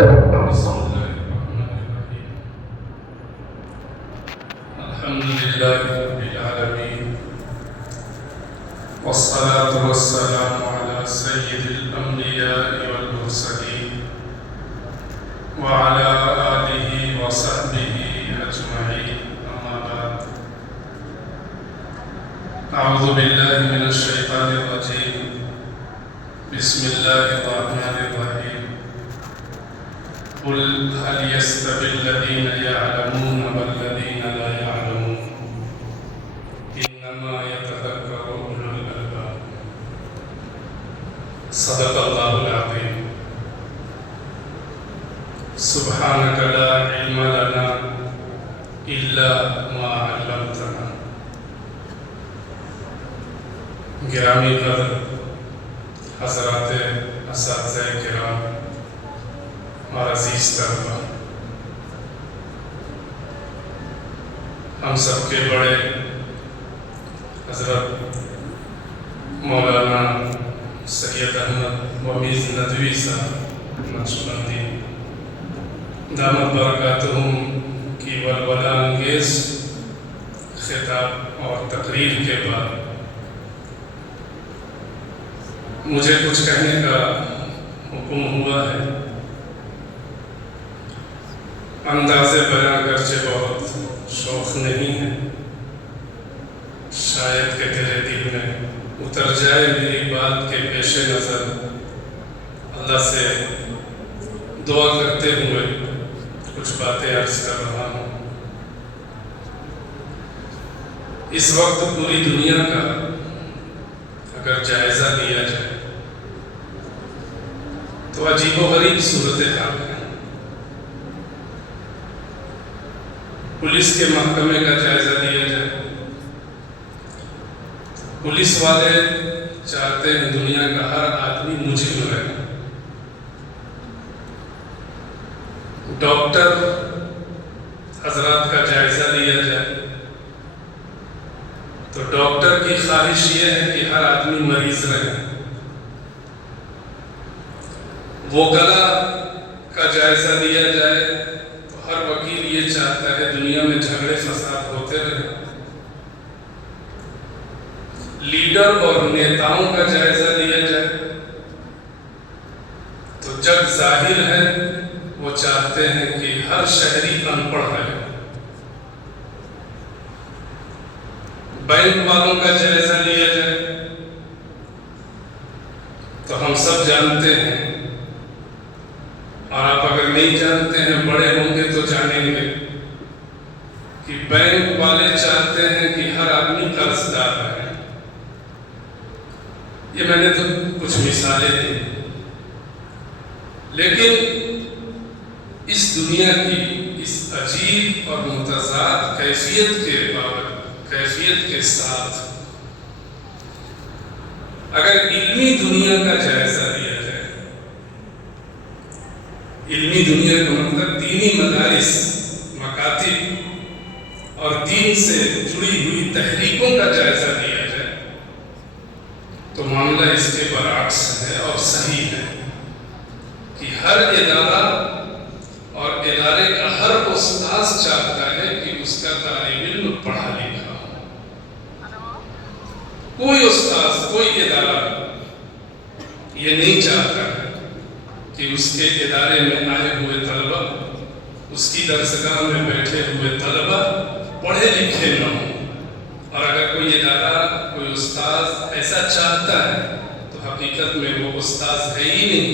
بسم الله الرحمن الرحيم. الحمد لله رب العالمين، والصلاة والسلام على سيد الأنبياء والمرسلين وعلى آله وصحبه أجمعين، أما بعد. أعوذ بالله من الشيطان الرجيم. بسم الله الرحمن الرحيم. قل هل يستوي الذين يعلمون والذين لا يعلمون إنما يتذكر أولو الألباب. صدق الله العظيم. سبحانك لا علم لنا إلا ما علمتنا. گرامی قدر حضرات اساتذہ کرام اور عزیز طلبہ، ہم سب کے بڑے حضرت مولانا سید احمد ومیز ندوی صاحب نقشبندی دامت برکاتہم کی ولولہ انگیز خطاب اور تقریر کے بعد مجھے کچھ کہنے کا حکم ہوا ہے. انداز بیان اگرچہ بہت شوق نہیں ہے، شاید کہ تیرے دل میں اتر جائے میری بات کے پیش نظر اللہ سے دعا کرتے ہوئے کچھ باتیں عرض کر رہا ہوں. اس وقت پوری دنیا کا اگر جائزہ لیا جائے تو عجیب و غریب صورتحال ہے. پولیس کے محکمے کا جائزہ لیا جائے، پولیس والے چاہتے ہیں دنیا کا ہر آدمی مجرم رہے. ڈاکٹر حضرات کا جائزہ لیا جائے تو ڈاکٹر کی خواہش یہ ہے کہ ہر آدمی مریض رہے. وکلا کا جائزہ لیا جائے تو ہر وکیل یہ چاہتا ہے دنیا میں جھگڑے فساد ہوتے رہے. لیڈر اور نیتاؤں کا جائزہ لیا جائے تو جگ ظاہر ہے وہ چاہتے ہیں کہ ہر شہری ان پڑھ رہے. بینک والوں کا جائزہ لیا جائے تو ہم سب جانتے ہیں، اور آپ اگر نہیں جانتے ہیں بڑے ہوں گے تو جانیں گے کہ بینک والے چاہتے ہیں کہ ہر آدمی قرض دار رہے. یہ میں نے تو کچھ مثالیں دی، لیکن اس دنیا کی اس عجیب اور متضاد کیفیت کے ساتھ اگر علمی دنیا کا جائزہ لیا جائے، علمی دنیا کا مطلب دینی مدارس، مکاتب اور دین سے جڑی ہوئی تحریکوں کا جائزہ لیا جائے تو معاملہ اس کے برعکس ہے اور صحیح ہے کہ ہر ادارہ اور ادارے کا ہر استاذ چاہتا ہے کہ اس کا طالب علم پڑھا لکھا ہو. کوئی استاذ، کوئی ادارہ یہ نہیں چاہتا ہے کہ اس کے ادارے میں آئے ہوئے طلبہ، اس کی درسگاہ میں بیٹھے ہوئے طلبہ پڑھے لکھے نہ ہوں. اور اگر کوئی ادارہ، کوئی استاذ ایسا چاہتا ہے تو حقیقت میں وہ استاذ ہے ہی نہیں،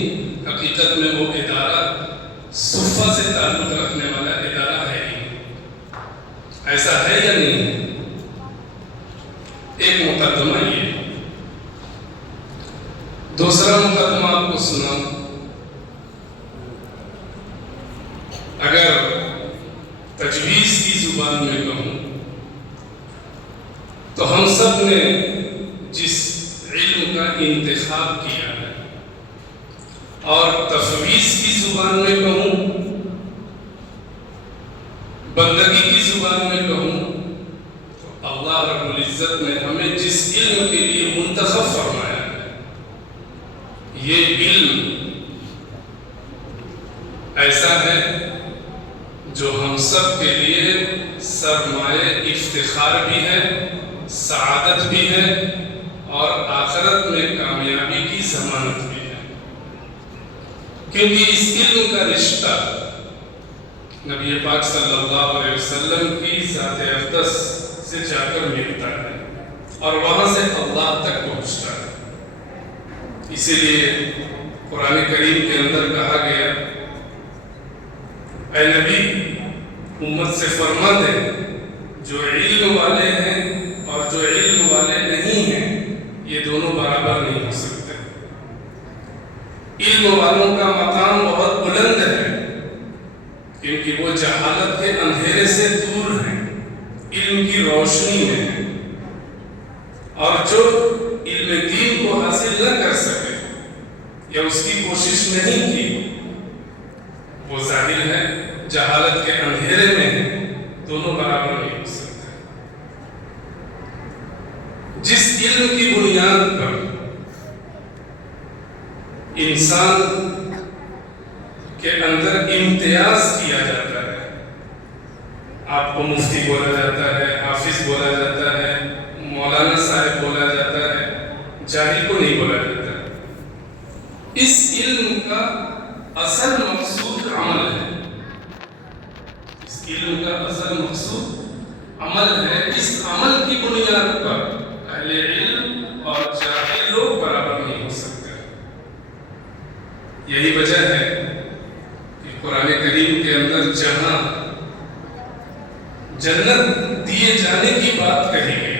حقیقت میں وہ ادارہ صفہ سے تعلق رکھنے والا ادارہ ہے ہی. ایسا ہے یا نہیں؟ ایک مقدمہ یہ. دوسرا مقدمہ آپ کو سناؤں. اگر تجویز کی زبان میں کہوں تو ہم سب نے جس علم کا انتخاب کیا ہے، اور تفویض کی زبان میں کہوں، بندگی کی زبان میں کہوں تو اللہ رب العزت نے ہمیں جس علم کے لیے منتخب فرمایا ہے، یہ علم ایسا ہے جو ہم سب کے لیے سرمایہ افتخار بھی ہے، سعادت بھی ہے اور آخرت میں کامیابی کی ضمانت بھی ہے، کیونکہ اس علم کا رشتہ نبی پاک صلی اللہ علیہ وسلم کی ذات اقدس سے جا کر ملتا ہے اور وہاں سے اللہ تک پہنچتا ہے۔ اسی لیے قرآن کریم کے اندر کہا گیا، اے نبی امت سے فرما دے جو علم والے ہیں اور جو علم والے نہیں ہیں یہ دونوں برابر نہیں ہو سکتے۔ علم والوں کا مقام بہت بلند ہے کیونکہ وہ جہالت کے اندھیرے سے دور ہیں، علم کی روشنی میں ہیں، اور جو علم دین کو حاصل نہ کر سکے یا اس کی کوشش نہیں کی وہ ظاہر ہے جہالت کے اندھیرے میں ہیں، دونوں برابر نہیں ہو سکتے۔ جس علم کی بنیاد پر انسان کے اندر امتیاز کیا جاتا ہے، آپ کو مفتی بولا جاتا ہے، حافظ بولا جاتا ہے، مولانا صاحب بولا جاتا ہے، جاہل کو نہیں بولا جاتا ہے، اس علم کا اصل مقصود عمل ہے۔ اس علم کا اصل مقصود عمل ہے۔ اس عمل کی بنیاد پر اہل علم اور جاہل لوگ برابر نہیں ہو سکتے۔ یہی وجہ ہے کہ قرآن کریم کے اندر جہاں جنت دیے جانے کی بات کہی گئی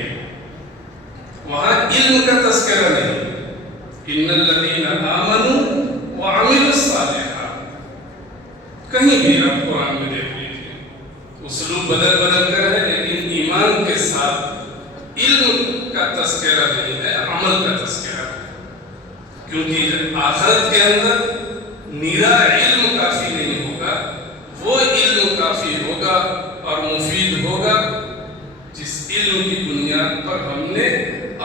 وہاں علم کا تذکرہ نہیں۔ ان الذین آمنوا وعملوا الصالحات، کہیں بھی آپ قرآن میں دیکھ لیجیے اسلوب بدل کر ہے، لیکن ایمان کے ساتھ علم کا تذکرہ نہیں ہے، عمل کا تذکرہ ہے، کیونکہ آخرت کے اندر نیرا علم کافی نہیں ہوگا، وہ علم کافی ہوگا اور مفید ہوگا جس علم کی بنیاد پر ہم نے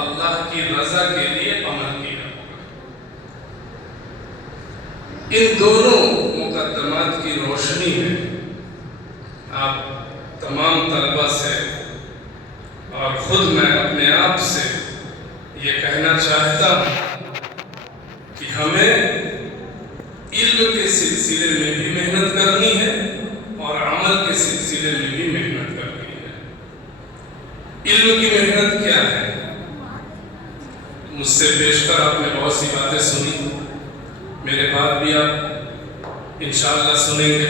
اللہ کی رضا کے لیے عمل کیا ہوگا۔ ان دونوں مقدمات کی روشنی میں آپ تمام طلبہ سے اور خود میں اپنے آپ سے یہ کہنا چاہتا ہوں کہ ہمیں علم کے سلسلے میں بھی محنت کرنی ہے اور عمل کے سلسلے میں بھی محنت کرنی ہے۔ علم کی محنت کیا ہے؟ مجھ سے بیشتر آپ نے بہت سی باتیں سنی، میرے بعد بھی آپ انشاءاللہ سنیں گے۔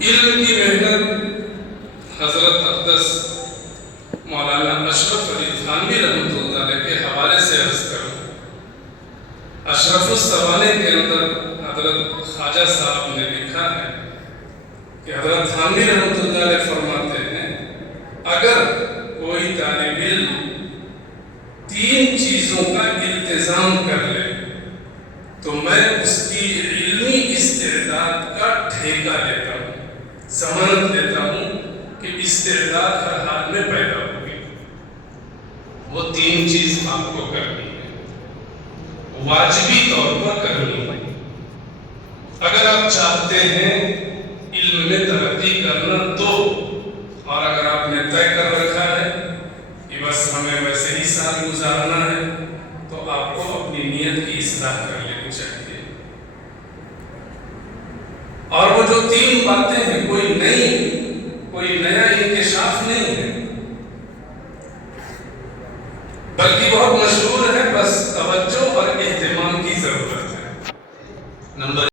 علم کی محنت حضرت اقدس مولانا اشرف علی تھانوی رحمۃ اللہ علیہ کے حوالے سے عرض کروں۔ اشرف السوانے کے اندر حضرت خواجہ صاحب نے لکھا ہے کہ حضرت تھانوی رحمۃ اللہ علیہ فرماتے ہیں اگر کوئی طالب علم 3 چیزوں کا التزام کر لے تو میں اس کی علمی استعداد کا ٹھیکہ لیتا ہوں، ضمانت دیتا ہوں کہ استعداد ہر حال میں پیدا ہوگی۔ وہ 3 چیز آپ کو کرنی ہے، واجبی طور پر کرنی ہے۔ اگر آپ چاہتے ہیں علم میں ترقی کرنا تو، اور اگر آپ نے طے کر رکھا ہے کہ بس ہمیں ویسے ہی سال گزارنا ہے تو آپ کو اپنی نیت کی اصلاح کر لینی چاہیے۔ اور وہ جو 3 باتیں ہیں کوئی نیا انکشاف نہیں ہے، بلکہ بہت مشہور